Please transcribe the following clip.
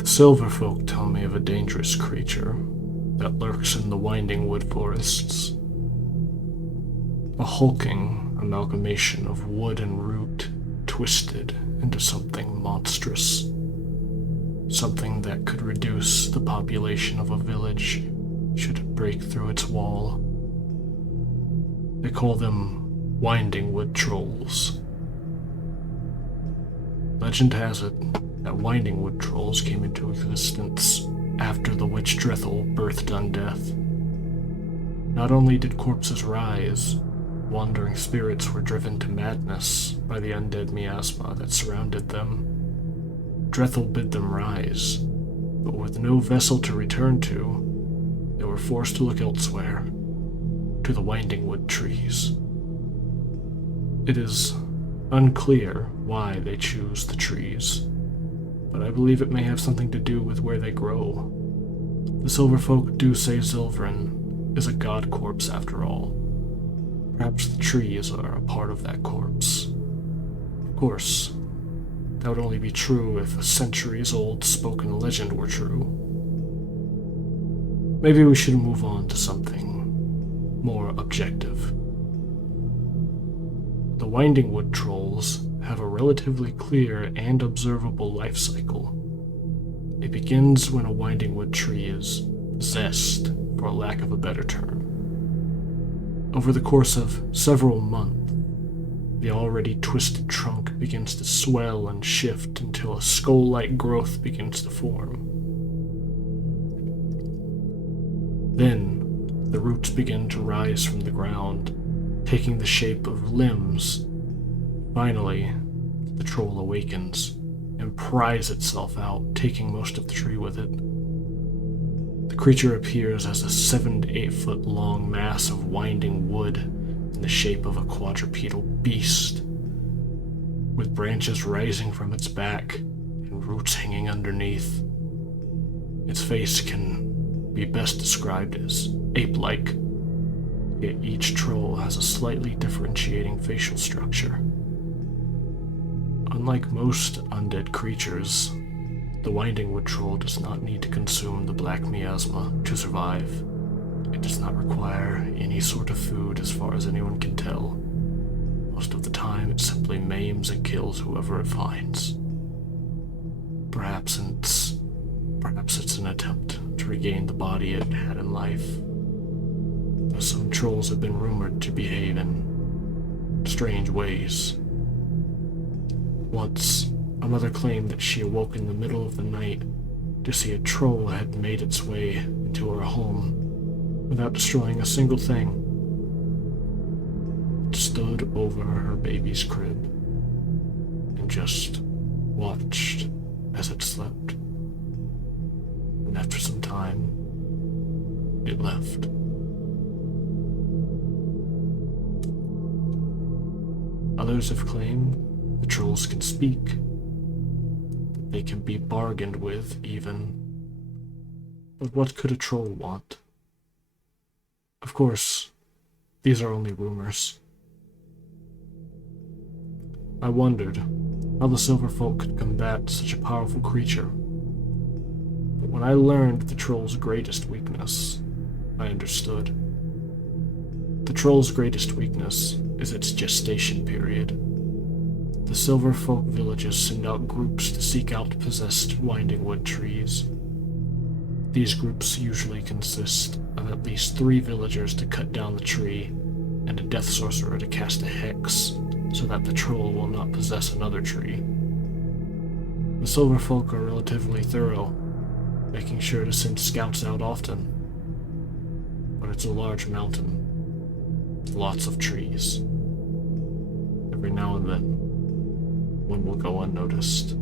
The silver folk tell me of a dangerous creature that lurks in the winding wood forests. A hulking amalgamation of wood and root twisted into something monstrous. Something that could reduce the population of a village should it break through its wall. They call them winding wood trolls. Legend has it that winding wood trolls came into existence after the witch Drethel birthed undeath. Not only did corpses rise, wandering spirits were driven to madness by the undead miasma that surrounded them. Drethel bid them rise, but with no vessel to return to, they were forced to look elsewhere, to the winding wood trees. It is unclear why they choose the trees, but I believe it may have something to do with where they grow. The Silverfolk do say Zilverin is a god corpse after all. Perhaps the trees are a part of that corpse. Of course, that would only be true if a centuries-old spoken legend were true. Maybe we should move on to something more objective. The Winding Wood Trolls have a relatively clear and observable life cycle. It begins when a winding wood tree is possessed, for lack of a better term. Over the course of several months, the already twisted trunk begins to swell and shift until a skull-like growth begins to form. Then, the roots begin to rise from the ground, taking the shape of limbs. Finally, the troll awakens and pries itself out, taking most of the tree with it. The creature appears as a 7 to 8 foot long mass of winding wood in the shape of a quadrupedal beast, with branches rising from its back and roots hanging underneath. Its face can be best described as ape-like, yet each troll has a slightly differentiating facial structure. Unlike most undead creatures, the Winding Wood Troll does not need to consume the black miasma to survive. It does not require any sort of food as far as anyone can tell. Most of the time, it simply maims and kills whoever it finds. Perhaps it's an attempt to regain the body it had in life. Some trolls have been rumored to behave in strange ways. Once, a mother claimed that she awoke in the middle of the night to see a troll had made its way into her home without destroying a single thing. It stood over her baby's crib and just watched as it slept. And after some time, it left. Others have claimed the trolls can speak, that they can be bargained with even. But what could a troll want? Of course, these are only rumors. I wondered how the Silverfolk could combat such a powerful creature. But when I learned the troll's greatest weakness, I understood. The troll's greatest weakness is its gestation period. The Silverfolk villages send out groups to seek out possessed winding wood trees. These groups usually consist of at least 3 villagers to cut down the tree, and a death sorcerer to cast a hex so that the troll will not possess another tree. The Silverfolk are relatively thorough, making sure to send scouts out often. But it's a large mountain, with lots of trees. Every now and then, one will go unnoticed.